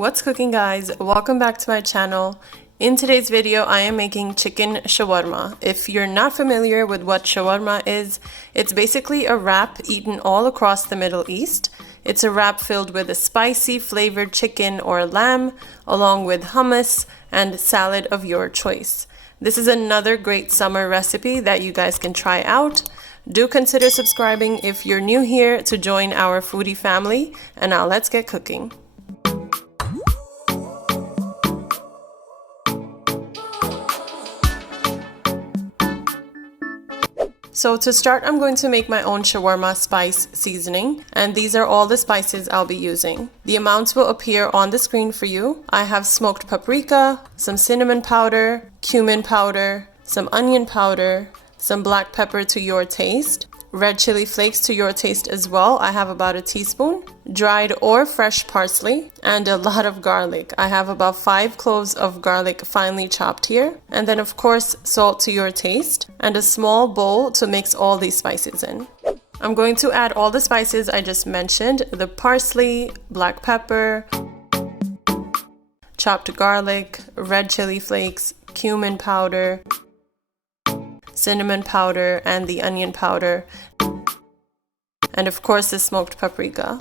What's cooking, guys? Welcome back to my channel. In today's video, I am making chicken shawarma. If you're not familiar with what shawarma is, it's basically a wrap eaten all across the Middle East. It's a wrap filled with a spicy flavored chicken or lamb, along with hummus and salad of your choice. This is another great summer recipe that you guys can try out. Do consider subscribing if you're new here to join our foodie family, and now let's get cooking. So to start, I'm going to make my own shawarma spice seasoning, and these are all the spices I'll be using. The amounts will appear on the screen for you. I have smoked paprika, some cinnamon powder, cumin powder, some onion powder, some black pepper to your taste, red chili flakes to your taste as well. I have about a teaspoon, dried or fresh parsley, and a lot of garlic. I have about 5 cloves of garlic finely chopped here. And then of course, salt to your taste, and a small bowl to mix all these spices in. I'm going to add all the spices I just mentioned, the parsley, black pepper, chopped garlic, red chili flakes, cumin powder, cinnamon powder, and the onion powder, and of course the smoked paprika.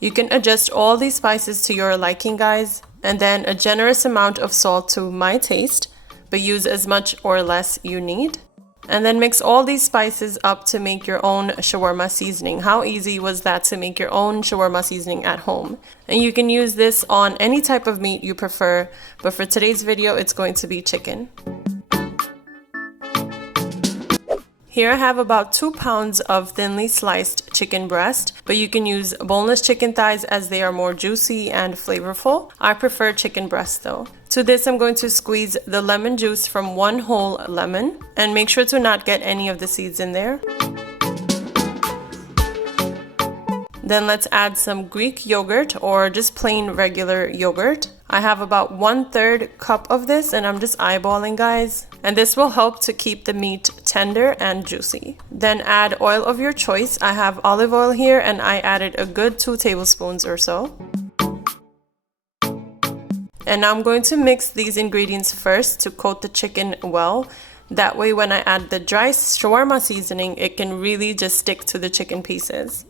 You can adjust all these spices to your liking, guys, and then a generous amount of salt to my taste, but use as much or less you need. And then mix all these spices up to make your own shawarma seasoning. How easy was that to make your own shawarma seasoning at home? And you can use this on any type of meat you prefer, but for today's video it's going to be chicken. Here I have about 2 pounds of thinly sliced chicken breast, but you can use boneless chicken thighs as they are more juicy and flavorful. I prefer chicken breast though. To this, I'm going to squeeze the lemon juice from 1 whole lemon, and make sure to not get any of the seeds in there. Then let's add some Greek yogurt or just plain regular yogurt. I have about 1/3 cup of this, and I'm just eyeballing, guys. And this will help to keep the meat tender and juicy. Then add oil of your choice. I have olive oil here, and I added a good 2 tablespoons or so. And now I'm going to mix these ingredients first to coat the chicken well. That way when I add the dry shawarma seasoning, it can really just stick to the chicken pieces.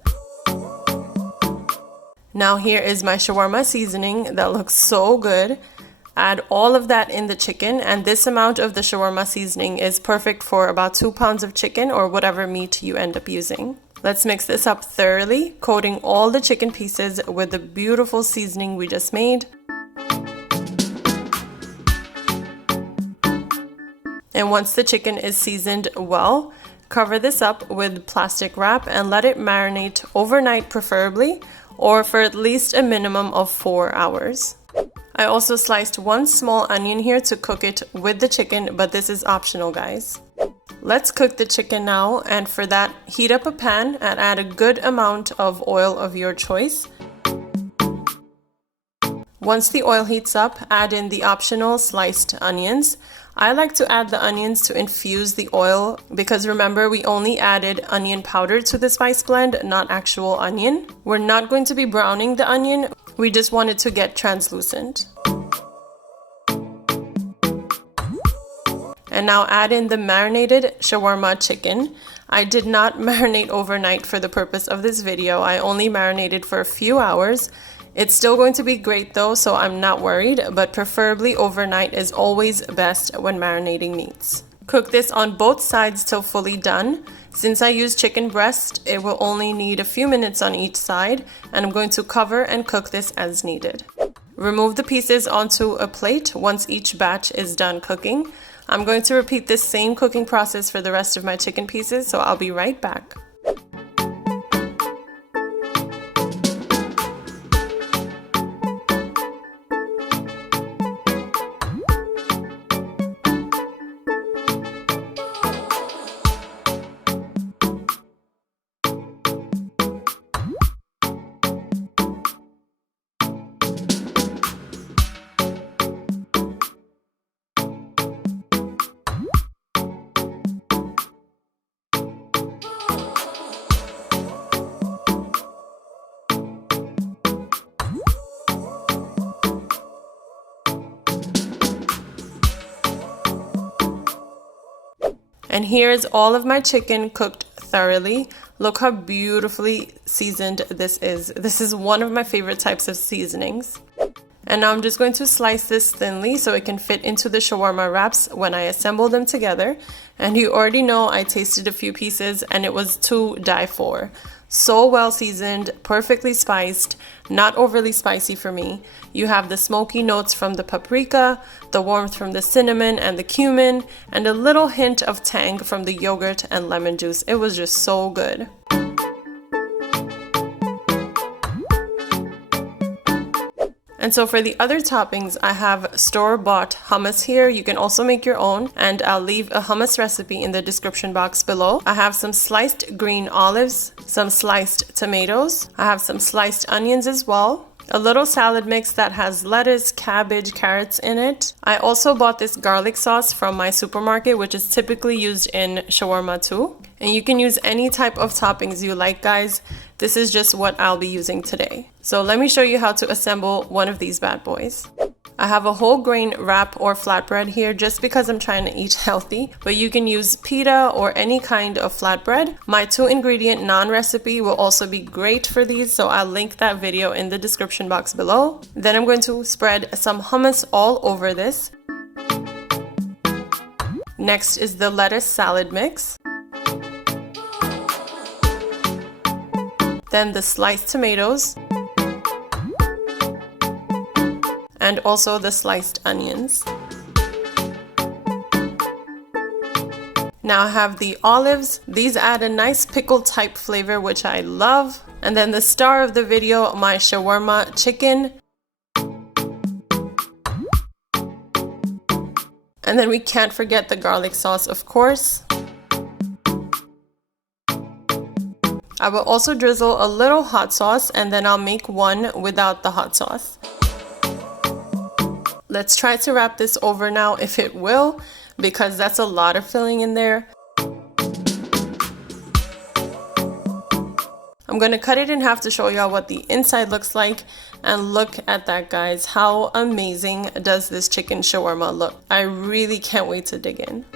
Now here is my shawarma seasoning that looks so good. Add all of that in the chicken, and this amount of the shawarma seasoning is perfect for about 2 pounds of chicken or whatever meat you end up using. Let's mix this up thoroughly, coating all the chicken pieces with the beautiful seasoning we just made. And once the chicken is seasoned well, cover this up with plastic wrap and let it marinate overnight preferably, or for at least a minimum of 4 hours. I also sliced 1 small onion here to cook it with the chicken, but this is optional, guys. Let's cook the chicken now, and for that, heat up a pan and add a good amount of oil of your choice. Once the oil heats up, add in the optional sliced onions. I like to add the onions to infuse the oil because remember, we only added onion powder to the spice blend, not actual onion. We're not going to be browning the onion, we just want it to get translucent. And now add in the marinated shawarma chicken. I did not marinate overnight for the purpose of this video. I only marinated for a few hours. It's still going to be great though, so I'm not worried, but preferably overnight is always best when marinating meats. Cook this on both sides till fully done. Since I use chicken breast, it will only need a few minutes on each side, and I'm going to cover and cook this as needed. Remove the pieces onto a plate once each batch is done cooking. I'm going to repeat this same cooking process for the rest of my chicken pieces, so I'll be right back. And here is all of my chicken cooked thoroughly. Look how beautifully seasoned this is. This is one of my favorite types of seasonings. And now I'm just going to slice this thinly so it can fit into the shawarma wraps when I assemble them together. And you already know I tasted a few pieces and it was to die for. So well seasoned, perfectly spiced, not overly spicy for me. You have the smoky notes from the paprika, the warmth from the cinnamon and the cumin, and a little hint of tang from the yogurt and lemon juice. It was just so good. And so for the other toppings, I have store-bought hummus here. You can also make your own, and I'll leave a hummus recipe in the description box below. I have some sliced green olives, some sliced tomatoes. I have some sliced onions as well. A little salad mix that has lettuce, cabbage, carrots in it. I also bought this garlic sauce from my supermarket, which is typically used in shawarma too. And you can use any type of toppings you like, guys. This is just what I'll be using today. So let me show you how to assemble one of these bad boys. I have a whole grain wrap or flatbread here just because I'm trying to eat healthy, but you can use pita or any kind of flatbread. My 2-ingredient naan recipe will also be great for these, so I'll link that video in the description box below. Then I'm going to spread some hummus all over this. Next is the lettuce salad mix. Then the sliced tomatoes. And also the sliced onions. Now I have the olives. These add a nice pickle type flavor, which I love. And then the star of the video, my shawarma chicken. And then we can't forget the garlic sauce, of course. I will also drizzle a little hot sauce, and then I'll make one without the hot sauce. Let's try to wrap this over now if it will, because that's a lot of filling in there. I'm gonna cut it in half to show y'all what the inside looks like. And look at that, guys. How amazing does this chicken shawarma look? I really can't wait to dig in.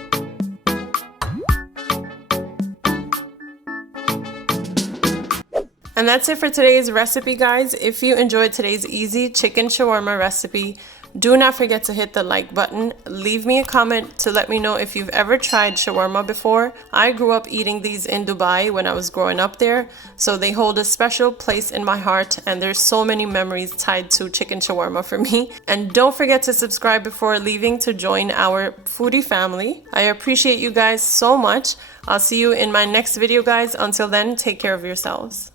And that's it for today's recipe, guys. If you enjoyed today's easy chicken shawarma recipe, do not forget to hit the like button. Leave me a comment to let me know if you've ever tried shawarma before. I grew up eating these in Dubai when I was growing up there, so they hold a special place in my heart, and there's so many memories tied to chicken shawarma for me. And don't forget to subscribe before leaving to join our foodie family. I appreciate you guys so much. I'll see you in my next video, guys. Until then, take care of yourselves.